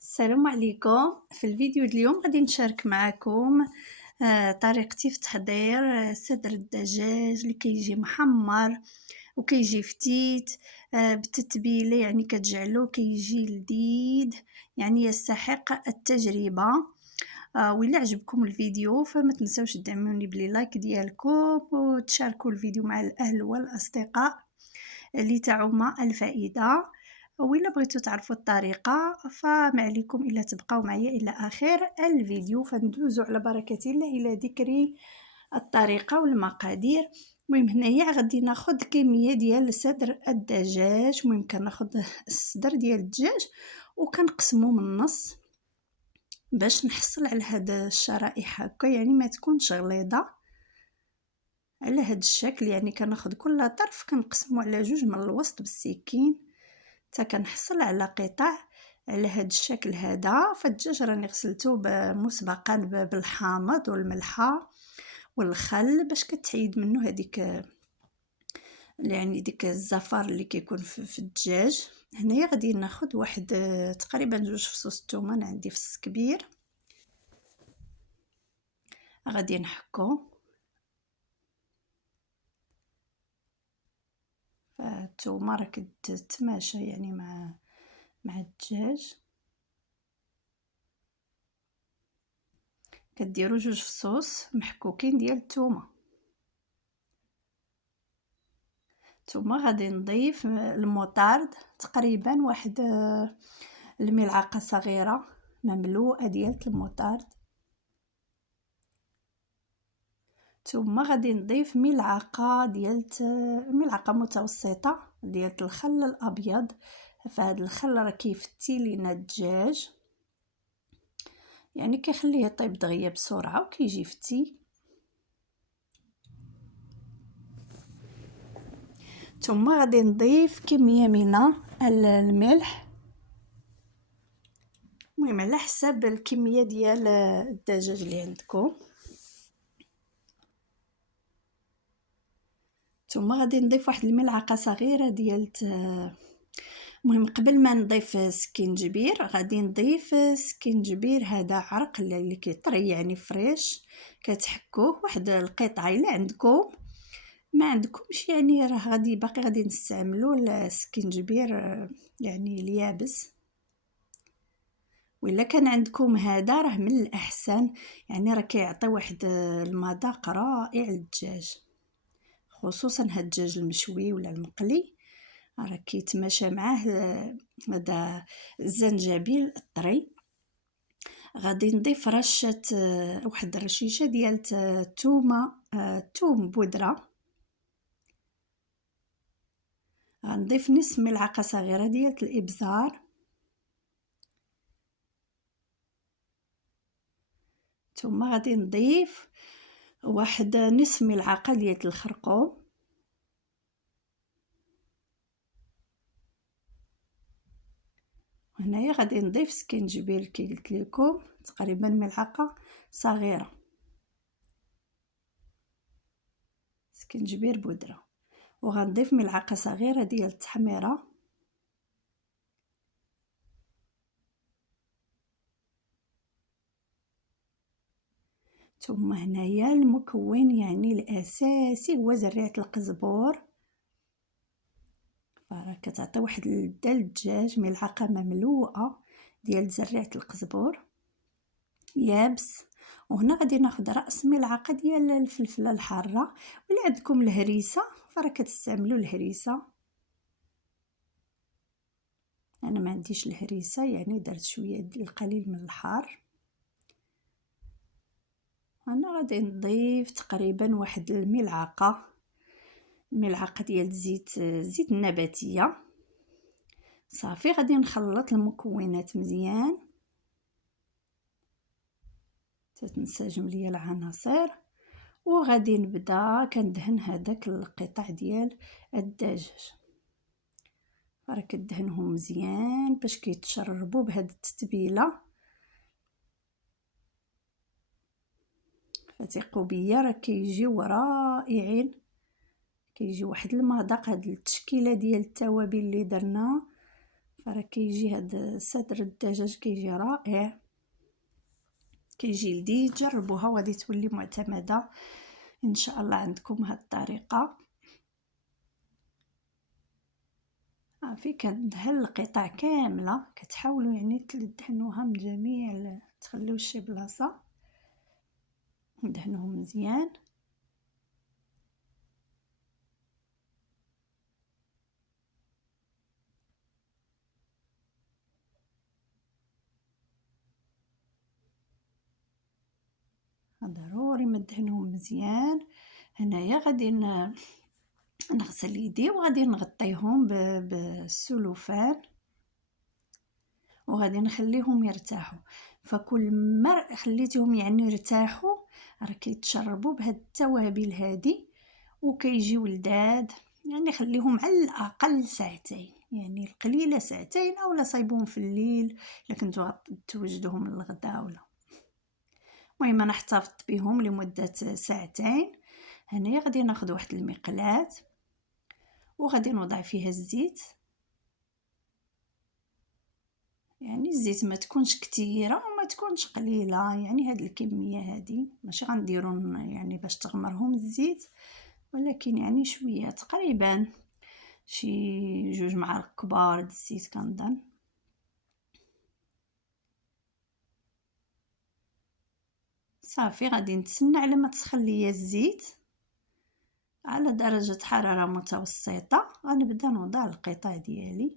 السلام عليكم. في الفيديو اليوم غادي نشارك معكم طريقتي في تحضير صدر الدجاج اللي كيجي محمر وكيجي فتيت بالتتبيله، يعني كتجعلو كيجي لذيذ، يعني يستحق التجربه. وإلا عجبكم الفيديو فما تنسوش تدعموني بلايك ديالكم وتشاركوا الفيديو مع الاهل والاصدقاء اللي تعم الفائده. وإلا بغيتو تعرفوا الطريقه فما عليكم الا تبقاو معايا الى اخر الفيديو، فندوزو على بركه الله الى ذكر الطريقه والمقادير. المهم هنايا غادي ناخذ كميه ديال صدر الدجاج. المهم كناخذ الصدر ديال الدجاج وكنقسمو من النص باش نحصل على هاد الشرائح هكا، يعني ما تكونش غليظه على هاد الشكل. يعني كناخذ كل طرف كنقسمو على جوج من الوسط بالسكين حتى كنحصل على قطع على هاد الشكل هذا. فالدجاج راني غسلته مسبقا بالحامض والملحه والخل باش كتحيد منه هذيك، يعني ديك الزفر اللي كيكون في الدجاج. هنايا غادي ناخذ واحد تقريبا 2 فصوص الثومه، انا عندي فص كبير غادي نحكو. فالثومه راه كتماشى يعني مع الدجاج. كديروا 2 فصوص محكوكين ديال الثومه. ثم غادي نضيف المطارد تقريبا واحد الملعقه صغيره مملوءه ديال المطارد. ثم غادي نضيف ملعقه متوسطه ديال الخل الابيض. فهاد الخل راه كيفتي لينا الدجاج، يعني كيخليه يطيب دغيا بسرعه وكيجي فتي. ثم غادي نضيف كميه من الملح، المهم على حساب الكميه ديال الدجاج اللي عندكم. ثم غادي نضيف واحد الملعقه صغيره ديال المهم قبل ما نضيف سكينجبير غادي نضيف سكينجبير هذا عرق اللي كيطري يعني فريش، كتحكوه واحد القطعه. الا عندكم ما عندكمش يعني راه غادي نستعملوا السكينجبير يعني اليابس. وإلا كان عندكم هذا راه من الاحسن، يعني راه كيعطي واحد المذاق رائع للدجاج، خصوصا هاد الدجاج المشوي ولا المقلي راه كيتماشى معاه هذا الزنجبيل الطري. غادي نضيف رشه واحد الرشيشه ديال ثوم بودره. غنضيف نصف ملعقه صغيره ديال الابزار. ثم غادي نضيف واحد نصف ملعقه ديال الخرقوم. هنايا غادي نضيف سكينجبير كي قلت لكم تقريبا ملعقه صغيره سكينجبير بودره. وغنضيف ملعقه صغيره ديال التحميره. ثم هنايا المكون يعني الاساسي هو زريعه القزبور، فراه كتعطي واحد اللذه للدجاج. ملعقه مملوءه ديال زريعه القزبور يابس. وهنا غادي ناخذ راس ملعقه ديال الفلفله الحاره، ولا عندكم الهريسه فراه كتستعملوا الهريسه. انا ما عنديش الهريسه، يعني درت شويه القليل من الحار. انا غادي نضيف تقريبا واحد ملعقه ديال الزيت النباتيه. صافي غادي نخلط المكونات مزيان تتنسجم ليا العناصر. وغادي نبدا كندهن هذاك القطع ديال الدجاج، راه كدهنهم مزيان باش كيتشربوا بهاد التتبيله. فتيقوا بيا راه كيجيو رائعين، كيجي واحد المذاق. هاد التشكيله ديال التوابل اللي درنا فراه كيجي هاد صدر الدجاج كيجي رائع، كيجي لذيذ. جربوها وغادي تولي معتمده ان شاء الله عندكم هاد الطريقه. صافي كندهن القطع كامله، كتحاولوا يعني تدهنوها من جميع، تخليوش شي بلاصه، ندهنوهم مزيان. ضروري مدهنهم مزيان. هنايا غادي نغسل يدي وغادي نغطيهم بالسلوفان وغادي نخليهم يرتاحوا. فكل ما خليتهم يعني يرتاحوا راه كيتشربوا بهاد التوابل هادي وكيجيو لذاذ. يعني خليهم على الاقل ساعتين، يعني القليله ساعتين، اولا صايبوهم في الليل الا كنتو توجدوهم للغداء ولا. المهم انا احتفظت بهم لمده ساعتين. هنايا غادي ناخذ واحد المقلاة وغادي نوضع فيها الزيت، يعني الزيت ما تكونش كتيره وما تكونش قليله، يعني هاد الكميه هادي ماشي غنديروا يعني باش تغمرهم الزيت، ولكن يعني شويه تقريبا شي 2 معالق كبار د الزيت كنظن. صافي غادي نتسنى على ما تسخن ليا الزيت على درجه حراره متوسطه. غنبدا نوضع القطع ديالي.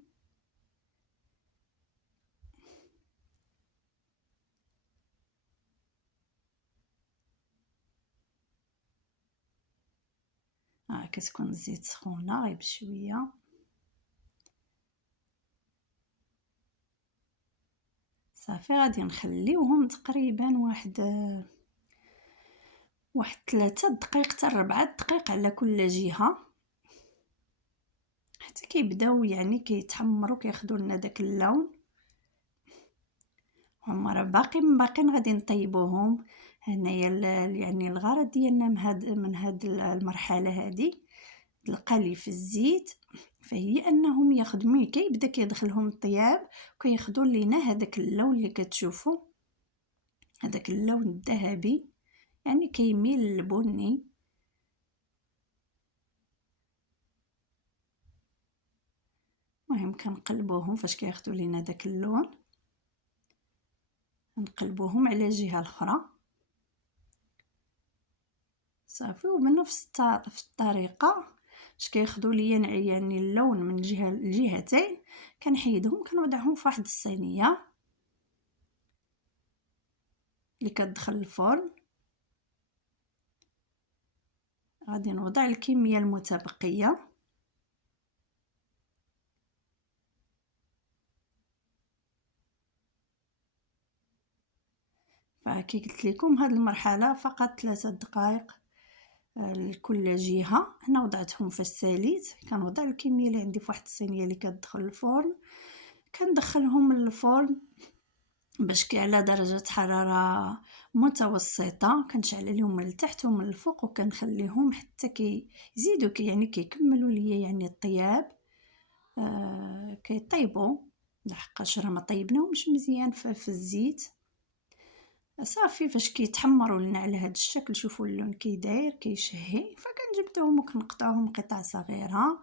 كتكون الزيت سخونه غير بشويه. صافي غادي نخليوهم تقريبا واحد 3 دقائق حتى 4 دقائق على كل جهه، حتى كيبداو يعني كيتحمروا كياخذوا لنا داك اللون. هما راه باقي غادي نطيبوهم. هنايا يعني الغرض ديالنا من هاد المرحله هذه القلي في الزيت، فهي انهم يخدموا كيبدا كيدخلهم الطياب وكياخذوا لينا هذاك اللون اللي كتشوفوا، هذاك اللون الذهبي يعني كيميل للبني. المهم كنقلبوهم فاش كياخذوا لينا داك اللون، نقلبوهم على جهه الاخرى. صافي وبنفس الطريقه باش كياخذوا ليا يعني اللون من الجهتين كنحيدهم كنوضعهم في واحد الصينيه اللي كتدخل الفرن. غادي نوضع الكميه المتبقيه. فكي قلت لكم هذه المرحله فقط 3 دقائق لكل جهه. هنا وضعتهم في الساليت، كنوضع الكميه اللي عندي في واحد الصينيه اللي كتدخل الفرن، كندخلهم للفرن باش كي على درجه حراره متوسطه، كنشعل لهم من التحت ومن الفوق وكنخليهم حتى كيزيدوا يعني كيكملوا ليا يعني الطياب. كيطيبوا لحقاش راه ما طيبناهمش مزيان في الزيت. صافي فاش كيتحمروا لنا على هذا الشكل، شوفوا اللون كي داير كيشهي، فكنجبدهم وكنقطعهم قطع صغيره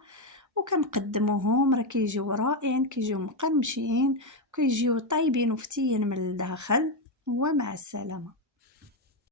وكنقدموهم. راه كيجيو رائعين، كيجيو مقرمشين وكيجيو طايبين وفتيين من الداخل. ومع السلامه.